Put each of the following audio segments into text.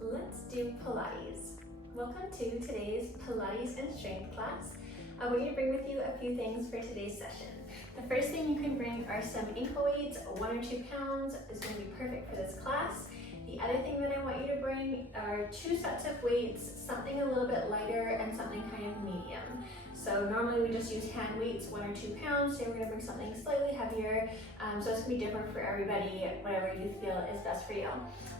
let's do Pilates. Welcome to today's Pilates and strength class. I want you to bring with you a few things for today's session. The first thing you can bring are some ankle weights. 1 or 2 pounds is going to be perfect for this class. The other thing that I want you to bring are 2 sets of weights, something a little bit lighter and something kind of medium. So normally we just use hand weights, 1 or 2 pounds. Today we're going to bring something slightly heavier. So it's going to be different for everybody, whatever you feel is best for you.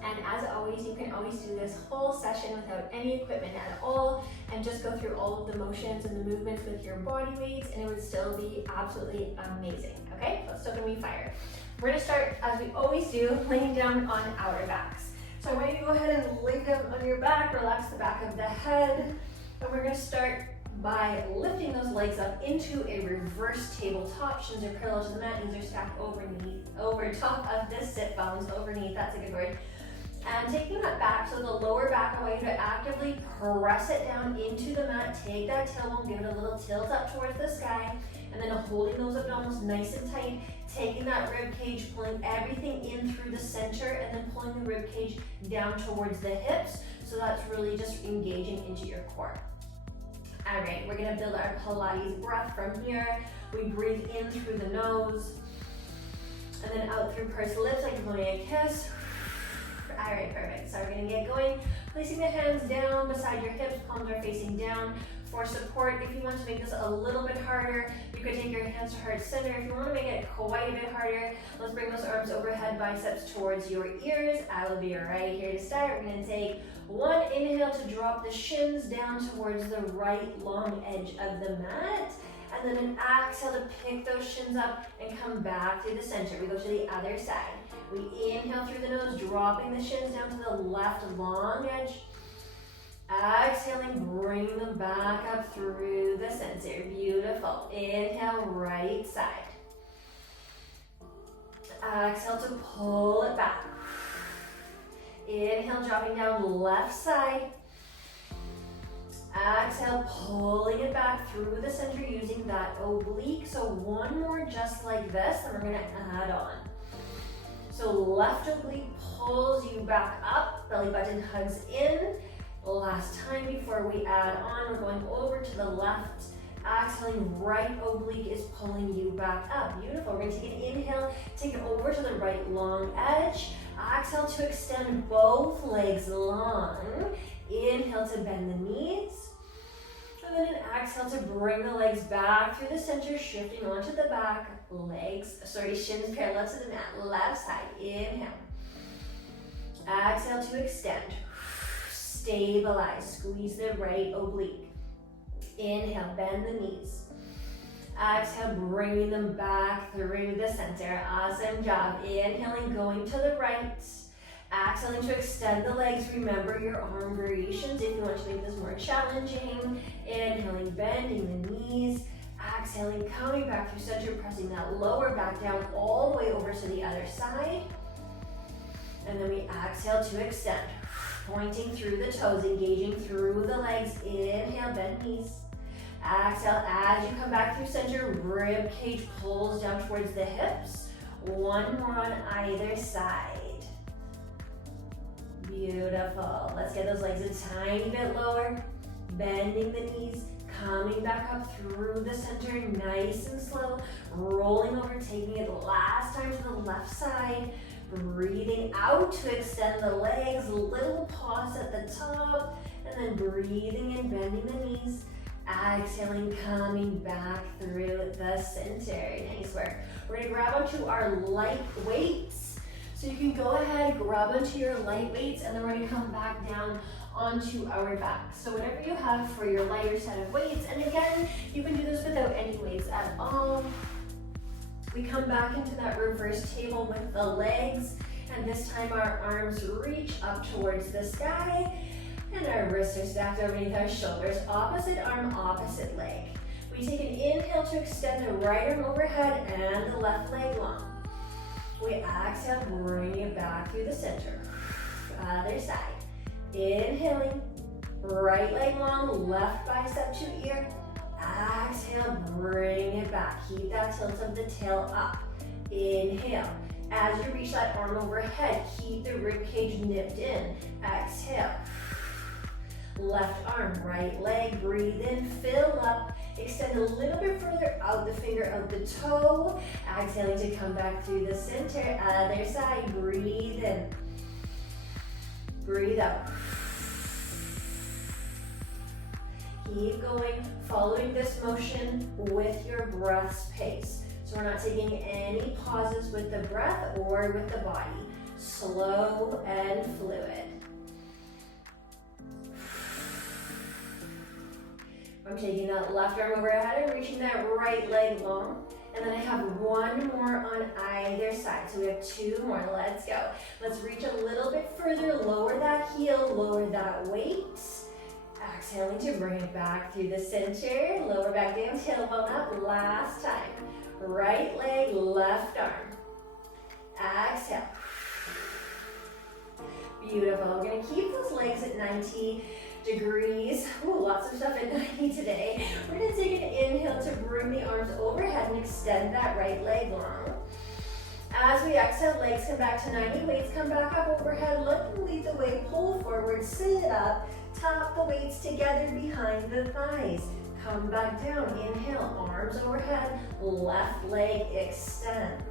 And as always, you can always do this whole session without any equipment at all and just go through all of the motions and the movements with your body weights, and it would still be absolutely amazing. Okay, so it's still going to be fire. We're going to start, as we always do, laying down on our backs. So I want you to go ahead and lay down on your back, relax the back of the head, and we're going to start by lifting those legs up into a reverse tabletop. Shins are parallel to the mat, knees are stacked over top of the sit bones, overneath, that's a good word. And taking that back, so the lower back, I want you to actively press it down into the mat, take that tailbone, give it a little tilt up towards the sky, and then holding those abdominals nice and tight, taking that rib cage, pulling everything in through the center, and then pulling the rib cage down towards the hips. So that's really just engaging into your core. All right, we're gonna build our Pilates breath from here. We breathe in through the nose, and then out through pursed lips like you're blowing a kiss. All right, perfect. So we're gonna get going. Placing the hands down beside your hips, palms are facing down. For support, if you want to make this a little bit harder, you could take your hands to heart center. If you want to make it quite a bit harder, let's bring those arms overhead, biceps towards your ears. I will be right here to start. We're going to take 1 inhale to drop the shins down towards the right long edge of the mat. And then an exhale to pick those shins up and come back through the center. We go to the other side. We inhale through the nose, dropping the shins down to the left long edge. Exhaling, bring them back up through the center. Beautiful. Inhale, right side. Exhale to pull it back. Inhale, dropping down left side. Exhale, pulling it back through the center using that oblique. So 1 more just like this, and we're going to add on. So left oblique pulls you back up, belly button hugs in. Last time before we add on, we're going over to the left. Exhaling, right oblique is pulling you back up. Beautiful. We're going to take an inhale, take it over to the right long edge. Exhale to extend both legs long. Inhale to bend the knees. And then an exhale to bring the legs back through the center, shifting onto the back. Shins parallel to the mat. Left side. Inhale. Exhale to extend. Stabilize, squeeze the right oblique. Inhale, bend the knees. Exhale, bringing them back through the center. Awesome job. Inhaling, going to the right. Exhaling to extend the legs. Remember your arm variations if you want to make this more challenging. Inhaling, bending the knees. Exhaling, coming back through center, pressing that lower back down all the way over to the other side. And then we exhale to extend. Pointing through the toes, engaging through the legs. Inhale, bend knees. Exhale, as you come back through center, rib cage pulls down towards the hips. 1 more on either side. Beautiful. Let's get those legs a tiny bit lower. Bending the knees, coming back up through the center, nice and slow. Rolling over, taking it last time to the left side. Breathing out to extend the legs, little pause at the top, and then breathing in, bending the knees. Exhaling, coming back through the center. Nice work. We're going to grab onto our light weights. So you can go ahead, grab onto your light weights, and then we're going to come back down onto our back. So whatever you have for your lighter set of weights, and again, you can do this without any weights at all. We come back into that reverse table with the legs, and this time our arms reach up towards the sky, and our wrists are stacked underneath our shoulders. Opposite arm, opposite leg. We take an inhale to extend the right arm overhead and the left leg long. We exhale, bring it back through the center. Other side. Inhaling, right leg long, left bicep to ear. Exhale, bring it back. Keep that tilt of the tail up. Inhale. As you reach that arm overhead, keep the rib cage nipped in. Exhale. left arm, right leg, breathe in, fill up, extend a little bit further out the finger, out the toe, exhaling to come back through the center, other side, breathe in, breathe out. Keep going, following this motion with your breath's pace. So we're not taking any pauses with the breath or with the body. Slow and fluid. I'm taking that left arm overhead and reaching that right leg long. And then I have one more on either side. So we have two more. Let's go. Let's reach a little bit further. Lower that heel, lower that weight. Exhaling to bring it back through the center. Lower back down, tailbone up. Last time. Right leg, left arm. Exhale. Beautiful. We're going to keep those legs at 90 degrees. Ooh, lots of stuff at 90 today. We're going to take an inhale to bring the arms overhead and extend that right leg long. As we exhale, legs come back to 90, weights come back up overhead, let them lead the way, pull forward, sit up, tap the weights together behind the thighs. Come back down, inhale, arms overhead, left leg extends.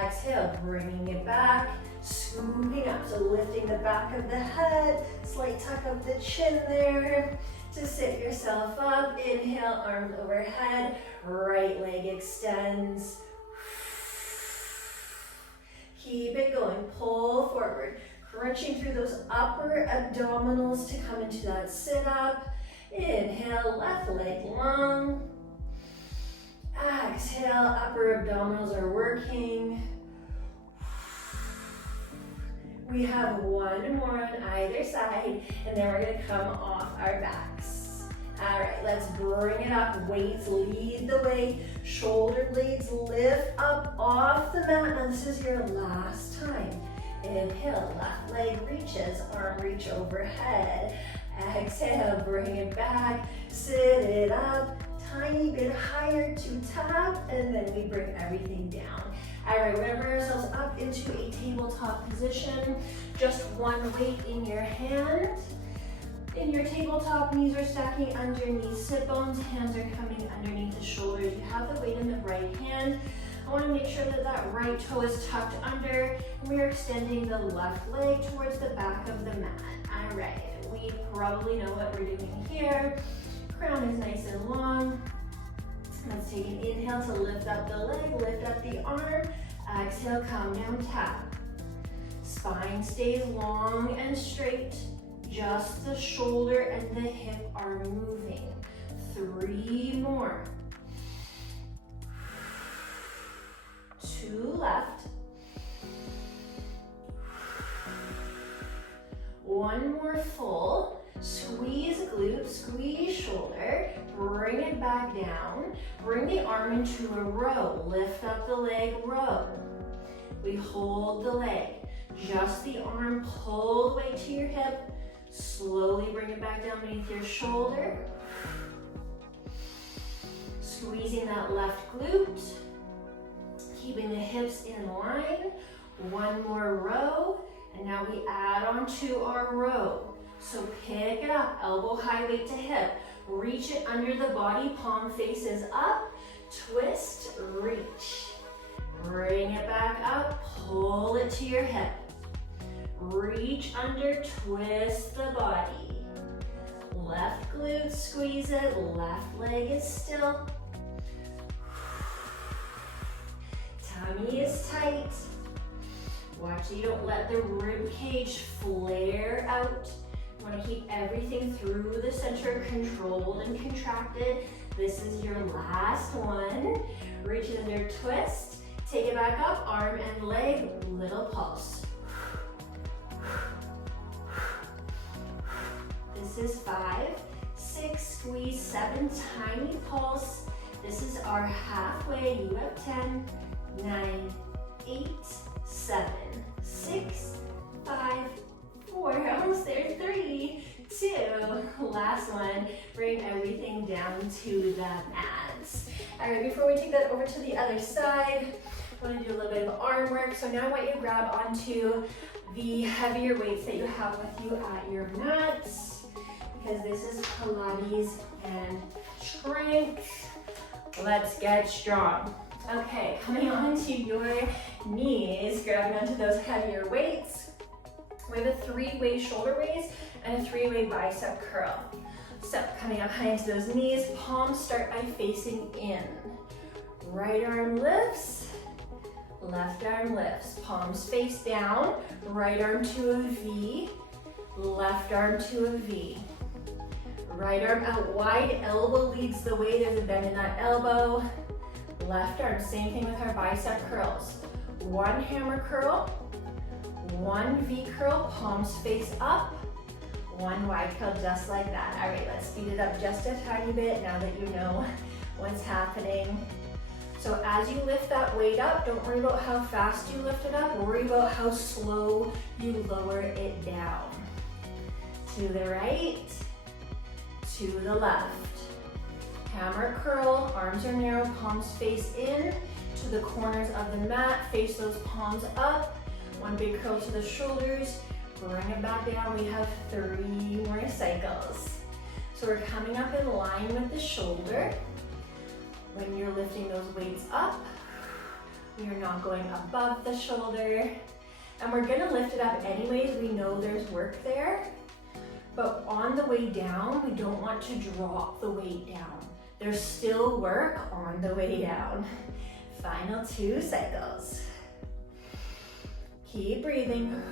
Exhale, bringing it back, scooping up, so lifting the back of the head, slight tuck of the chin there to sit yourself up. Inhale, arms overhead, right leg extends. Keep it going, pull forward, crunching through those upper abdominals to come into that sit up. Inhale, left leg long. Exhale, upper abdominals are working. We have one more on either side, and then we're gonna come off our backs. All right, let's bring it up. Weights lead the way. Shoulder blades lift up off the mat. Now this is your last time. Inhale, left leg reaches, arm reach overhead. Exhale, bring it back, sit it up, tiny bit higher to tap, and then we bring everything down. All right, we're gonna bring ourselves up into a tabletop position. Just one weight in your hand. In your tabletop, knees are stacking underneath sit bones, hands are coming underneath the shoulders. You have the weight in the right hand. I want to make sure that that right toe is tucked under, and we are extending the left leg towards the back of the mat. All right, we probably know what we're doing here. Crown is nice and long. Let's take an inhale to lift up the leg, lift up the arm. Exhale, come down, tap. Spine stays long and straight. Just the shoulder and the hip are moving. 3 more. 2 left. 1 more full. Squeeze glute, squeeze shoulder. Bring it back down. Bring the arm into a row. Lift up the leg, row. We hold the leg. Just the arm, pull the weight to your hip. Slowly bring it back down beneath your shoulder. Squeezing that left glute. Keeping the hips in line. 1 more row. And now we add on to our row. So pick it up, elbow high weight to hip. Reach it under the body, palm faces up. Twist, reach. Bring it back up, pull it to your hip. Reach under, twist the body. Left glute, squeeze it, left leg is still. Tummy is tight. Watch you don't let the rib cage flare out. You want to keep everything through the center controlled and contracted. This is your last one. Reach it under, twist. Take it back up, arm and leg, little pulse. This is 5, 6, squeeze, 7, tiny pulse. This is our halfway. You have 10, 9, 8, 7, 6, 5, 4, almost there, 3, 2, last one. Bring everything down to the mats. All right, before we take that over to the other side, I want to do a little bit of arm work. So now I want you to grab onto the heavier weights that you have with you at your mats. because this is Pilates and strength. Let's get strong. Okay, coming onto your knees, grabbing onto those heavier weights. We have a 3-way shoulder raise and a 3-way bicep curl. So coming up high into those knees, palms start by facing in. Right arm lifts, left arm lifts. Palms face down, right arm to a V, left arm to a V. Right arm out wide, elbow leads the way, there's a bend in that elbow. Left arm, same thing with our bicep curls. 1 hammer curl, 1 V curl, palms face up, 1 wide curl, just like that. All right, let's speed it up just a tiny bit now that you know what's happening. So as you lift that weight up, don't worry about how fast you lift it up, worry about how slow you lower it down. To the right, to the left. Hammer curl, arms are narrow, palms face in to the corners of the mat, face those palms up. 1 big curl to the shoulders, bring it back down. We have 3 more cycles. So we're coming up in line with the shoulder. When you're lifting those weights up, we are not going above the shoulder. And we're gonna lift it up anyways, we know there's work there. But on the way down, we don't want to drop the weight down. There's still work on the way down. Final 2 cycles. Keep breathing.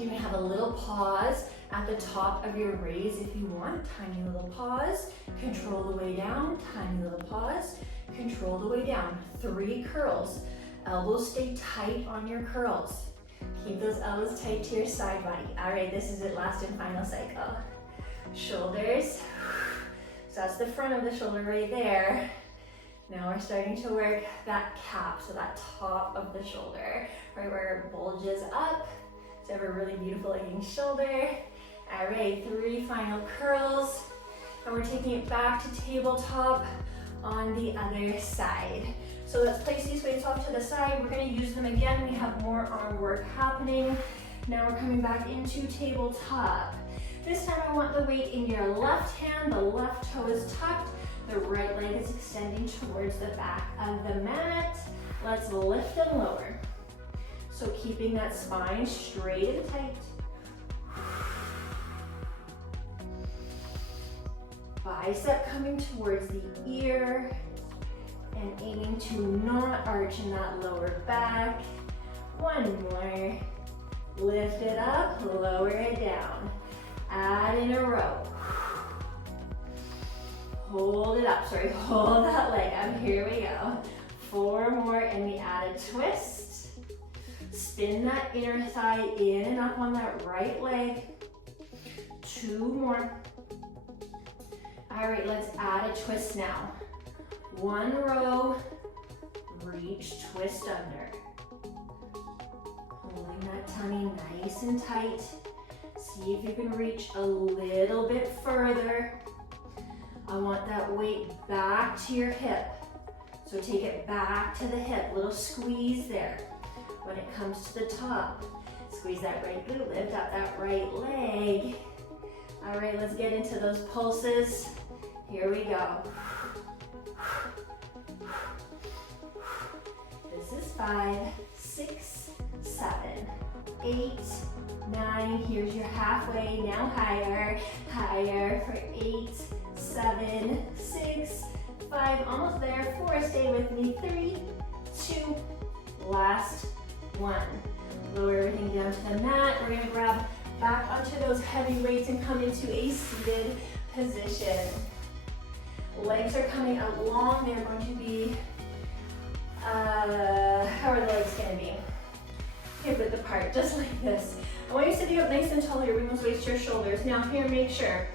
You may have a little pause at the top of your raise if you want. Tiny little pause. Control the way down. Tiny little pause. Control the way down. 3 curls. Elbows stay tight on your curls. Keep those elbows tight to your side body. All right, this is it, last and final cycle. Shoulders. So that's the front of the shoulder right there. Now we're starting to work that cap, so that top of the shoulder, right where it bulges up. So have a really beautiful looking shoulder. All right, 3 final curls. And we're taking it back to tabletop on the other side. So let's place these weights off to the side. We're gonna use them again. We have more arm work happening. Now we're coming back into tabletop. This time I want the weight in your left hand, the left toe is tucked, the right leg is extending towards the back of the mat. Let's lift and lower. So keeping that spine straight and tight. Bicep coming towards the ear and aiming to not arch in that lower back. 1 more. Lift it up, lower it down. Add in a row. Hold it up, sorry, hold that leg up. Here we go. 4 more and we add a twist. Spin that inner thigh in and up on that right leg. 2 more. All right, let's add a twist now. 1 row, reach, twist under. Holding that tummy nice and tight. See if you can reach a little bit further. I want that weight back to your hip. So take it back to the hip, little squeeze there. When it comes to the top, squeeze that right glute, lift up that right leg. All right, let's get into those pulses. Here we go. This is 5, 6, 7, 8, 9. Here's your halfway. Now higher, higher for 8, 7, 6, 5. Almost there. 4. Stay with me. 3, 2. Last 1. Lower everything down to the mat. We're gonna grab back onto those heavy weights and come into a seated position. Legs are coming out long. They're going to be, how are the legs gonna be? Hip width apart, just like this. I want you sitting up nice and tall here. Bring those weights to your shoulders. Now here, make sure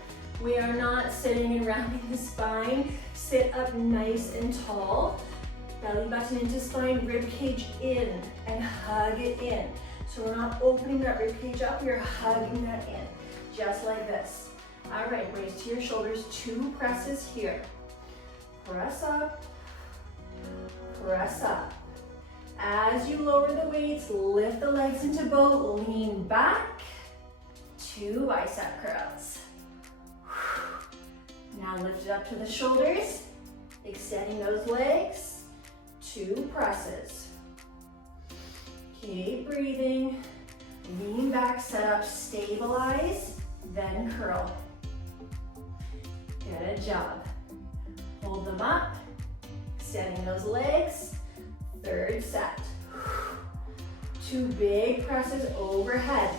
we are not sitting and rounding the spine. Sit up nice and tall. Belly button into spine, rib cage in, and hug it in. So we're not opening that rib cage up, we're hugging that in, just like this. All right, raise to your shoulders, 2 presses here. Press up, press up. As you lower the weights, lift the legs into boat, lean back, 2 bicep curls. Now lift it up to the shoulders, extending those legs, 2 presses. Keep breathing, lean back, set up, stabilize, then curl. Good job. Hold them up, extending those legs, 3rd set. 2 big presses overhead.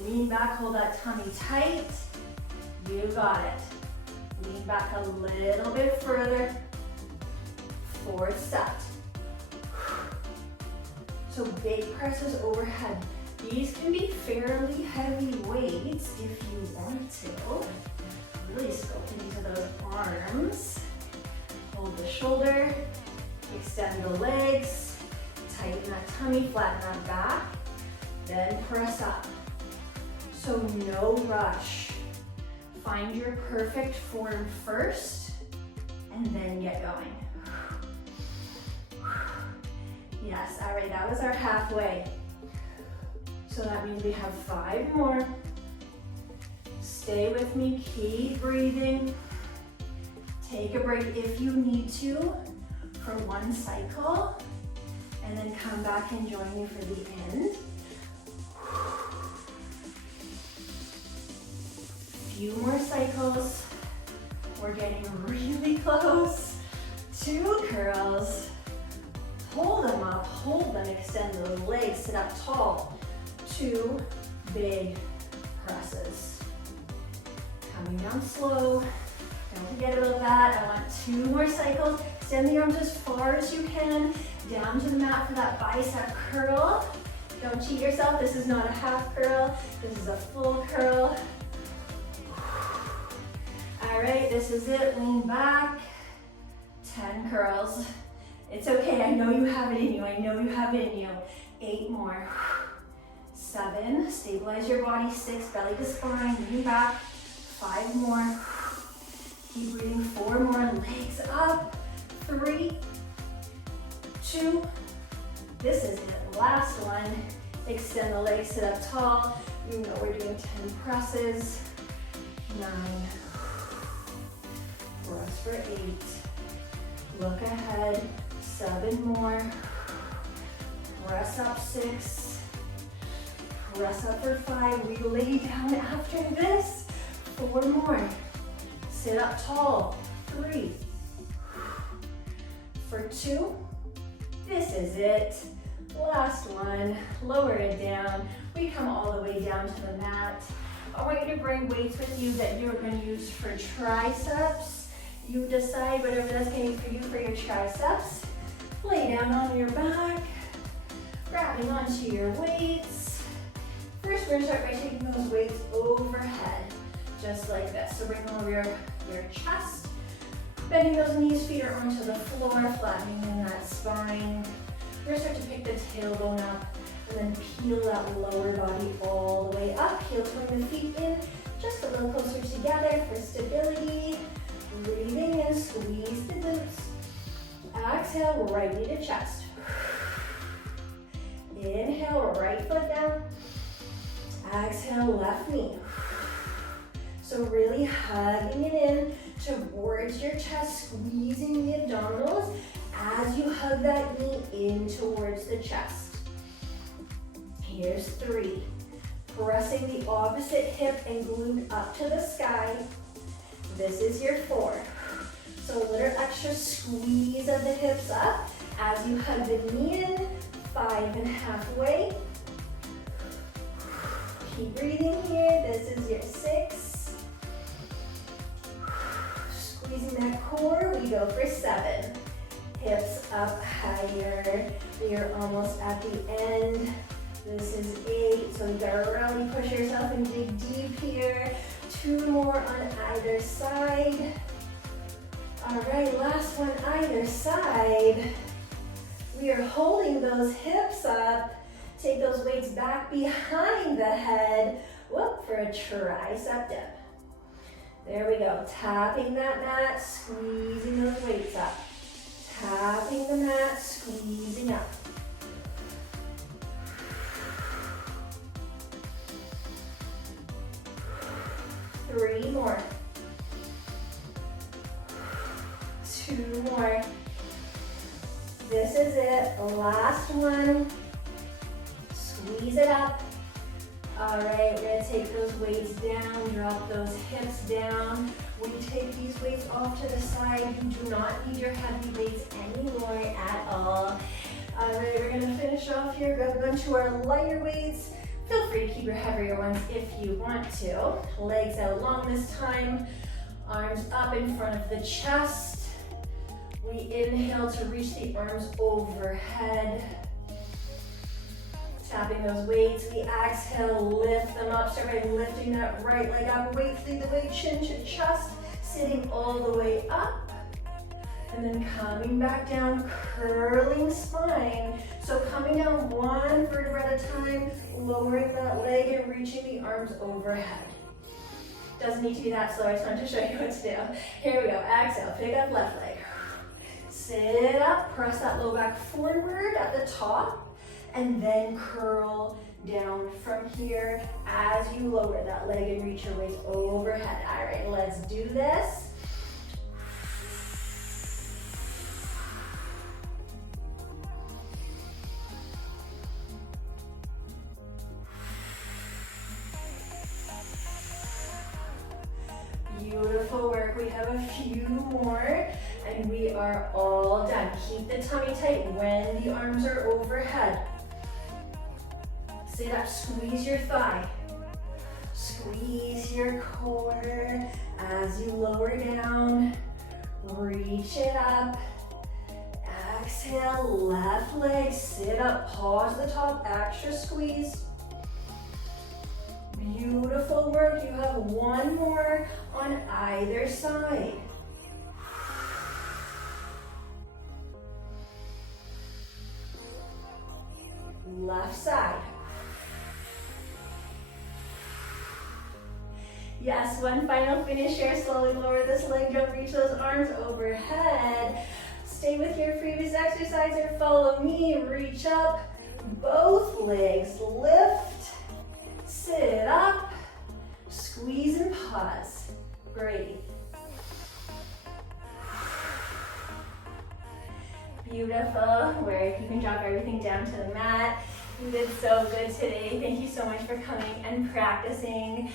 Lean back, hold that tummy tight. You got it. Lean back a little bit further. 4th set. So big presses overhead. These can be fairly heavy weights if you want to. Really scope into those arms. Hold the shoulder, extend the legs, tighten that tummy, flatten that back, then press up. So no rush. Find your perfect form first, and then get going. Yes, all right, that was our halfway. So that means we have 5 more. Stay with me, keep breathing. Take a break if you need to for 1 cycle, and then come back and join me for the end. Few more cycles. We're getting really close. 2 curls. Hold them up, hold them, extend those legs, sit up tall. 2 big presses. Coming down slow. Don't forget about that. I want 2 more cycles. Extend the arms as far as you can. Down to the mat for that bicep curl. Don't cheat yourself. This is not a half curl. This is a full curl. All right, this is it. Lean back. 10 curls. It's okay. I know you have it in you. I know you have it in you. 8 more. 7. Stabilize your body. 6. Belly to spine. Lean back. 5 more. Keep breathing. 4 more. Legs up. 3, 2. This is it. Last one. Extend the legs. Sit up tall. You know we're doing 10 presses. 9. Rest for 8. Look ahead. 7 more. Press up 6. Press up for 5. We lay down after this. 4 more. Sit up tall. 3. For 2. This is it. Last one. Lower it down. We come all the way down to the mat. I want you to bring weights with you that you're going to use for triceps. You decide whatever that's going to be for you for your triceps. Lay down on your back, grabbing onto your weights. First, we're going to start by taking those weights overhead, just like this. So bring them over your chest, bending those knees, feet are onto the floor, flattening in that spine. We're going to start to pick the tailbone up, and then peel that lower body all the way up. Heel toeing the feet in, just a little closer together for stability. Breathing in, squeeze the glutes. Exhale, right knee to chest. Inhale, right foot down. Exhale, left knee. So really hugging it in towards your chest, squeezing the abdominals as you hug that knee in towards the chest. Here's 3. Pressing the opposite hip and glute up to the sky. This is your 4. So a little extra squeeze of the hips up as you hug the knee in, 5 and halfway. Keep breathing here. This is your 6. Squeezing that core, we go for 7. Hips up higher. We are almost at the end. This is 8, so you gotta really push yourself and dig deep here. 2 more on either side. All right, last one either side. We are holding those hips up. Take those weights back behind the head. Whoop, for a tricep dip. There we go, tapping that mat, squeezing those weights up. Tapping the mat, squeezing up. 3 more. 2 more. This is it, last one. Squeeze it up. All right, we're gonna take those weights down, drop those hips down. When you take these weights off to the side, you do not need your heavy weights anymore at all. All right, we're gonna finish off here, grab onto our lighter weights. Feel free to keep your heavier ones if you want to. Legs out long this time, arms up in front of the chest. We inhale to reach the arms overhead. Tapping those weights, we exhale, lift them up. Start by lifting that right leg up. Weights lead the way, chin to chest, sitting all the way up. And then coming back down, curling spine. So coming down one vertebra at a time, lowering that leg and reaching the arms overhead. Doesn't need to be that slow, I just wanted to show you what to do. Here we go, exhale, pick up left leg. Sit up, press that low back forward at the top, and then curl down from here as you lower that leg and reach your waist overhead. All right, let's do this. Beautiful work. We have a few more and we are all done. Keep the tummy tight when the arms are overhead. Sit up, squeeze your thigh. Squeeze your core as you lower down. Reach it up. Exhale, left leg, sit up, pause the top, extra squeeze. Beautiful work. You have one more on either side. Left side. Yes, one final finish here. Slowly lower this leg, don't reach those arms overhead. Stay with your previous exercise or follow me. Reach up, both legs lift, sit up, squeeze and pause. Breathe. Beautiful work. You can drop everything down to the mat. You did so good today. Thank you so much for coming and practicing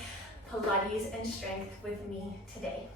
Pilates and strength with me today.